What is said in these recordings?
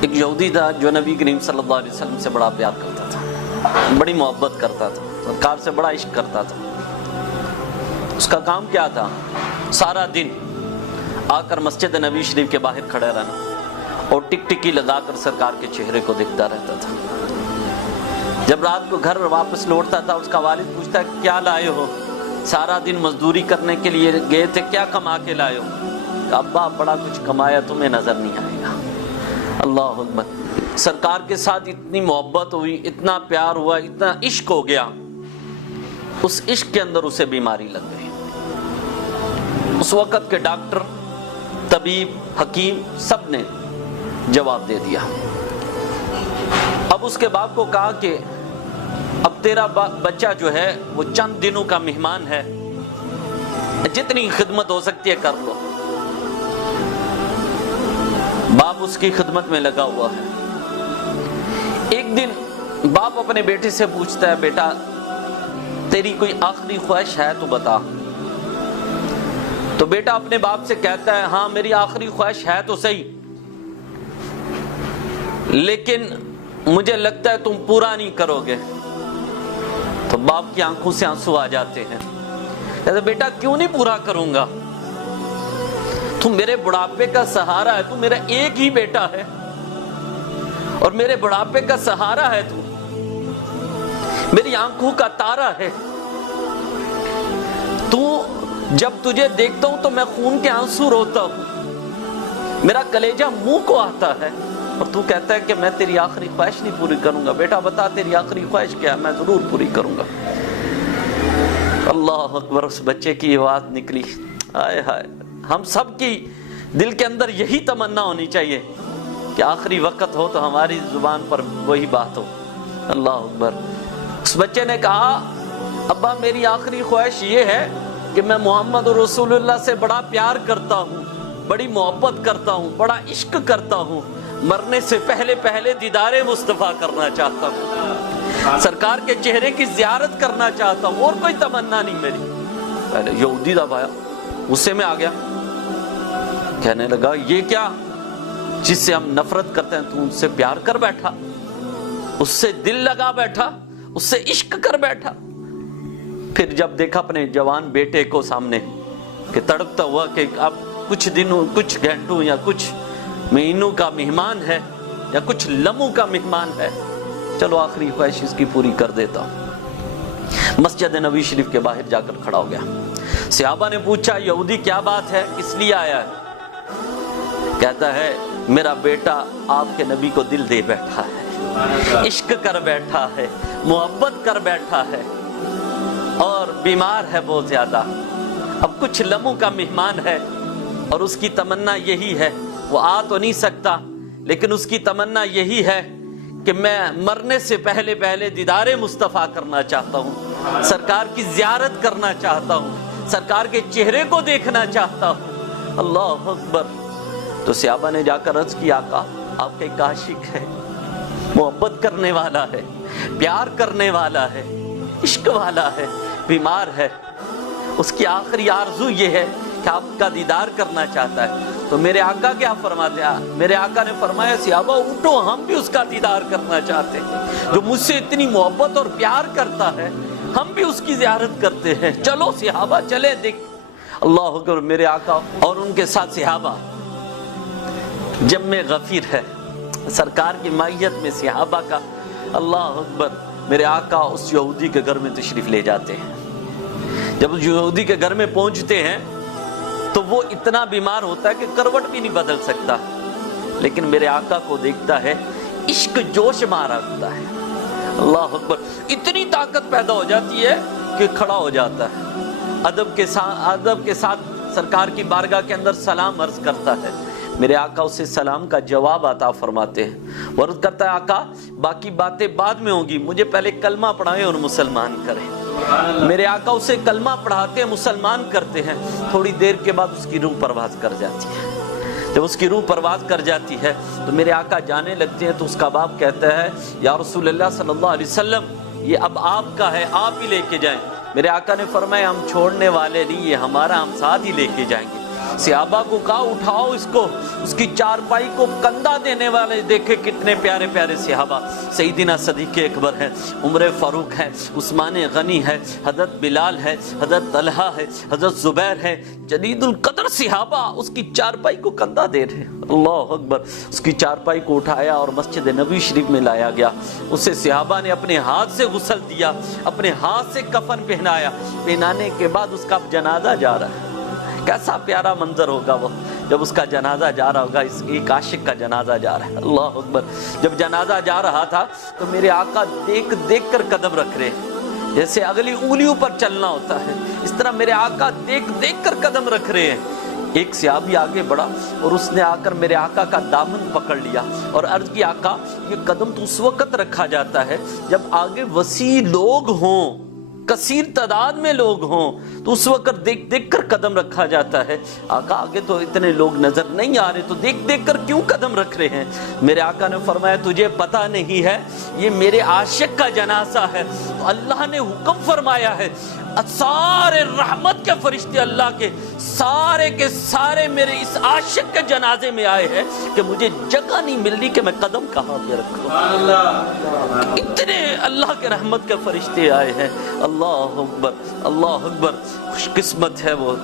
ایک یہودی تھا جو نبی کریم صلی اللہ علیہ وسلم سے بڑا پیار کرتا تھا، بڑی محبت کرتا تھا، سرکار سے بڑا عشق کرتا تھا۔ اس کا کام کیا تھا؟ سارا دن آ کر مسجد نبی شریف کے باہر کھڑے رہنا اور ٹک ٹکی لگا کر سرکار کے چہرے کو دیکھتا رہتا تھا۔ جب رات کو گھر واپس لوٹتا تھا، اس کا والد پوچھتا کیا لائے ہو؟ سارا دن مزدوری کرنے کے لیے گئے تھے، کیا کما کے لائے ہو؟ ابا بڑا کچھ کمایا، تمہیں نظر نہیں آئے گا۔ اللہ اکبر۔ سرکار کے ساتھ اتنی محبت ہوئی، اتنا پیار ہوا، اتنا عشق ہو گیا، اس عشق کے اندر اسے بیماری لگ گئی۔ اس وقت کے ڈاکٹر، طبیب، حکیم سب نے جواب دے دیا۔ اب اس کے باپ کو کہا کہ اب تیرا بچہ جو ہے وہ چند دنوں کا مہمان ہے، جتنی خدمت ہو سکتی ہے کر لو۔ باپ اس کی خدمت میں لگا ہوا ہے۔ ایک دن باپ اپنے بیٹے سے پوچھتا ہے بیٹا تیری کوئی آخری خواہش ہے تو بتا۔ تو بیٹا اپنے باپ سے کہتا ہے ہاں میری آخری خواہش ہے تو صحیح، لیکن مجھے لگتا ہے تم پورا نہیں کرو گے۔ تو باپ کی آنکھوں سے آنسو آ جاتے ہیں۔ کہتا بیٹا کیوں نہیں پورا کروں گا؟ تم میرے بڑھاپے کا سہارا ہے، تم میرا ایک ہی بیٹا ہے اور میرے بڑھاپے کا سہارا ہے، تو میری آنکھوں کا تارا ہے۔ تو جب تجھے دیکھتا ہوں تو میں خون کے آنسو روتا ہوں، میرا کلیجہ منہ کو آتا ہے، اور تو کہتا ہے کہ میں تیری آخری خواہش نہیں پوری کروں گا۔ بیٹا بتا تیری آخری خواہش کیا ہے؟ میں ضرور پوری کروں گا۔ اللہ اکبر۔ اس بچے کی آواز نکلی، ہائے ہائے۔ ہم سب کی دل کے اندر یہی تمنا ہونی چاہیے کہ آخری وقت ہو تو ہماری زبان پر وہی بات ہو۔ اللہ اکبر۔ اس بچے نے کہا ابا میری آخری خواہش یہ ہے کہ میں محمد رسول اللہ سے بڑا پیار کرتا ہوں، بڑی محبت کرتا ہوں، بڑا عشق کرتا ہوں، مرنے سے پہلے پہلے دیدار مصطفیٰ کرنا چاہتا ہوں، سرکار کے چہرے کی زیارت کرنا چاہتا ہوں، اور کوئی تمنا نہیں میری۔ پہلے یہودی دا بھایا غصے میں آ گیا، کہنے لگا یہ کیا؟ جس سے ہم نفرت کرتے ہیں تو ان سے پیار کر بیٹھا، اس سے دل لگا بیٹھا، اس سے عشق کر بیٹھا۔ پھر جب دیکھا اپنے جوان بیٹے کو سامنے کہ تڑپتا ہوا کہ اب کچھ دنوں، کچھ گھنٹوں یا کچھ مہینوں کا مہمان ہے یا کچھ لمحوں کا مہمان ہے، چلو آخری خواہش اس کی پوری کر دیتا ہوں، مسجد نبی شریف کے باہر جا کر کھڑا ہو گیا۔ صحابہ نے پوچھا یہودی کیا بات ہے، کس لیے آیا ہے؟ کہتا ہے میرا بیٹا آپ کے نبی کو دل دے بیٹھا ہے، عشق کر بیٹھا ہے، محبت کر بیٹھا ہے، اور بیمار ہے بہت زیادہ، اب کچھ لمحوں کا مہمان ہے، اور اس کی تمنا یہی ہے، وہ آ تو نہیں سکتا لیکن اس کی تمنا یہی ہے کہ میں مرنے سے پہلے پہلے دیدار مصطفیٰ کرنا چاہتا ہوں، سرکار کی زیارت کرنا چاہتا ہوں، سرکار کے چہرے کو دیکھنا چاہتا ہوں۔ اللہ اکبر۔ تو صحابہ نے جا کر عرض کی آقا آپ کا ایک عاشق ہے، محبت کرنے والا ہے، پیار کرنے والا ہے، عشق والا ہے، بیمار ہے، اس کی آخری آرزو یہ ہے کہ آپ کا دیدار کرنا چاہتا ہے۔ تو میرے آقا کیا فرماتے ہیں؟ میرے آقا نے فرمایا صحابہ اٹھو، ہم بھی اس کا دیدار کرنا چاہتے ہیں، جو مجھ سے اتنی محبت اور پیار کرتا ہے ہم بھی اس کی زیارت کرتے ہیں، چلو صحابہ چلے دیکھ۔ اللہ اکبر۔ میرے آقا اور ان کے ساتھ صحابہ جم غفیر ہے، سرکار کی معیت میں صحابہ کا، اللہ اکبر۔ میرے آقا اس یہودی کے گھر میں تشریف لے جاتے ہیں۔ جب اس یہودی کے گھر میں پہنچتے ہیں تو وہ اتنا بیمار ہوتا ہے کہ کروٹ بھی نہیں بدل سکتا، لیکن میرے آقا کو دیکھتا ہے، عشق جوش مارا ہوتا ہے، اللہ اکبر، اتنی طاقت پیدا ہو جاتی ہے کہ کھڑا ہو جاتا ہے، ادب کے ساتھ سرکار کی بارگاہ کے اندر سلام عرض کرتا ہے۔ میرے آقا اسے سلام کا جواب عطا فرماتے ہیں، وہ عرض کرتا ہے آقا باقی باتیں بعد میں ہوں گی، مجھے پہلے کلمہ پڑھائیں اور مسلمان کریں۔ میرے آقا اسے کلمہ پڑھاتے ہیں، مسلمان کرتے ہیں، تھوڑی دیر کے بعد اس کی روح پرواز کر جاتی ہے۔ جب اس کی روح پرواز کر جاتی ہے تو میرے آقا جانے لگتے ہیں، تو اس کا باپ کہتا ہے یا رسول اللہ صلی اللہ علیہ وسلم یہ اب آپ کا ہے، آپ ہی لے کے جائیں۔ میرے آقا نے فرمایا ہم چھوڑنے والے نہیں، یہ ہمارا، ہم ساتھ ہی لے کے جائیں گے۔ صحابہ کو کہا اٹھاؤ اس کو، اس کی چارپائی کو کندھا دینے والے دیکھے کتنے پیارے پیارے صحابہ، سیدنا صدیق اکبر ہے، عمر فاروق ہے، عثمان غنی ہے، حضرت بلال ہے، حضرت طلحہ ہے، حضرت زبیر ہے، جدید القدر صحابہ اس کی چارپائی کو کندھا دے رہے۔ اللہ اکبر، اس کی چارپائی کو اٹھایا اور مسجد نبوی شریف میں لایا گیا، اسے صحابہ نے اپنے ہاتھ سے غسل دیا، اپنے ہاتھ سے کفن پہنایا، پہنانے کے بعد اس کا جنازہ جا رہا ہے۔ کیسا پیارا منظر ہوگا وہ جب اس کا جنازہ جا رہا ہوگا، اس ایک عاشق کا جنازہ جا رہا ہے۔ اللہ اکبر، جب جنازہ جا رہا تھا تو میرے آقا دیکھ دیکھ کر قدم رکھ رہے، جیسے اگلی انگلیوں پر چلنا ہوتا ہے، اس طرح میرے آقا دیکھ دیکھ کر قدم رکھ رہے ہیں۔ ایک صحابی آگے بڑھا اور اس نے آ کر میرے آقا کا دامن پکڑ لیا اور عرض کی آقا یہ قدم تو اس وقت رکھا جاتا ہے جب آگے وسیع لوگ ہوں، کثیر تعداد میں لوگ ہوں، تو اس وقت دیکھ دیکھ کر قدم رکھا جاتا ہے۔ آقا آگے تو اتنے لوگ نظر نہیں آ رہے، تو دیکھ دیکھ کر کیوں قدم رکھ رہے ہیں؟ میرے آقا نے فرمایا تجھے پتہ نہیں ہے یہ میرے عاشق کا جنازہ ہے، تو اللہ نے حکم فرمایا ہے سارے رحمت کے فرشتے اللہ کے سارے میرے اس عاشق کے جنازے میں آئے ہیں کہ مجھے جگہ نہیں مل رہی کہ میں قدم کہاں پہ رکھوں۔ اتنے اللہ کے رحمت کے فرشتے آئے ہیں۔ اللہ اکبر، اللہ اکبر، خوش قسمت ہے وہ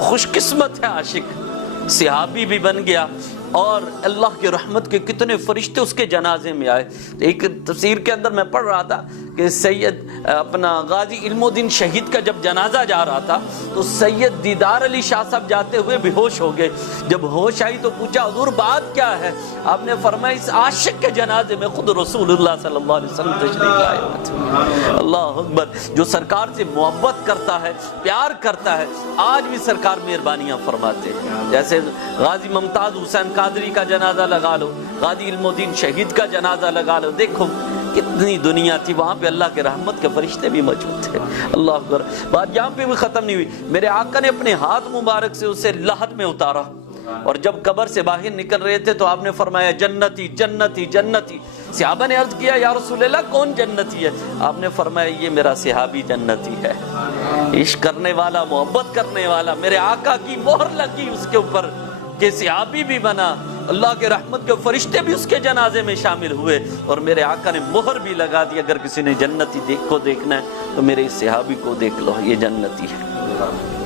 خوش قسمت ہے عاشق، صحابی بھی بن گیا اور اللہ کے رحمت کے کتنے فرشتے اس کے جنازے میں آئے۔ ایک تفسیر کے اندر میں پڑھ رہا تھا کہ سید اپنا غازی علم الدین شہید کا جب جنازہ جا رہا تھا تو سید دیدار علی شاہ صاحب جاتے ہوئے بے ہوش ہو گئے۔ جب ہوش آئی تو پوچھا حضور بات کیا ہے؟ آپ نے فرمایا اس عاشق کے جنازے میں خود رسول اللہ صلی اللہ علیہ وسلم تشریف لائے ہوئے تھے۔ اللہ اکبر، جو سرکار سے محبت کرتا ہے، پیار کرتا ہے، آج بھی سرکار مہربانیاں فرماتے ہیں۔ جیسے غازی ممتاز حسین قادری کا جنازہ لگا لو، غازی علم الدین شہید کا جنازہ لگا لو، دیکھو کتنی دنیا تھی، وہاں پہ اللہ کے رحمت کے فرشتے بھی موجود تھے۔ اللہ اکبر، بات یہاں پہ بھی ختم نہیں ہوئی، میرے آقا نے اپنے ہاتھ مبارک سے اسے لحد میں اتارا اور جب قبر سے باہر نکل رہے تھے تو آپ نے فرمایا جنتی جنتی جنتی۔ صحابہ نے عرض کیا یا رسول اللہ کون جنتی ہے؟ آپ نے فرمایا یہ میرا صحابی جنتی ہے، عشق کرنے والا، محبت کرنے والا، میرے آقا کی مہر لگی اس کے اوپر کہ صحابی بھی بنا، اللہ کے رحمت کے فرشتے بھی اس کے جنازے میں شامل ہوئے اور میرے آقا نے مہر بھی لگا دی اگر کسی نے جنتی کو دیکھنا ہے تو میرے اس صحابی کو دیکھ لو، یہ جنتی ہے۔